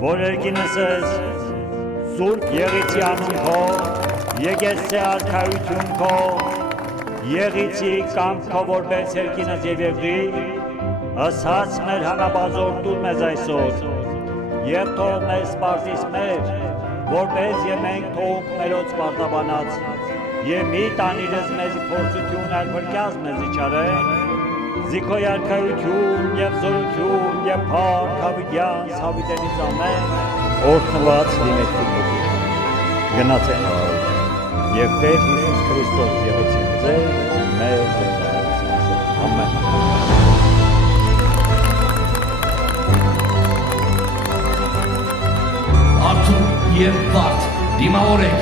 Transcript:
որ երկինս ես Սուրբ Եղիցի անուն քո, եկեցե արքայություն քո, Եղիցի կամքո որպես երկինս եւ Եվրի, ասաց մեր հանաբազորդում մեզ այսօր, եւ թող մեզ պարտիս մեր, որպես եւ մենք թող մերոց պարտաբանած, եւ մի տանիրս մեզի փորձություն արբրկյազ մեզի չարեն, Զիքոյ արքայություն եւ զորություն եւ փառք հավիտյանց հավիտենից ամեն, օրհնված լինեք Քրիստոս, գնացեք հավ, եւ Տեր Հիսուս Քրիստոս եղեցին ձեր, մեր ամեն։ Արթուր եւ Վարդ դիմավորեք։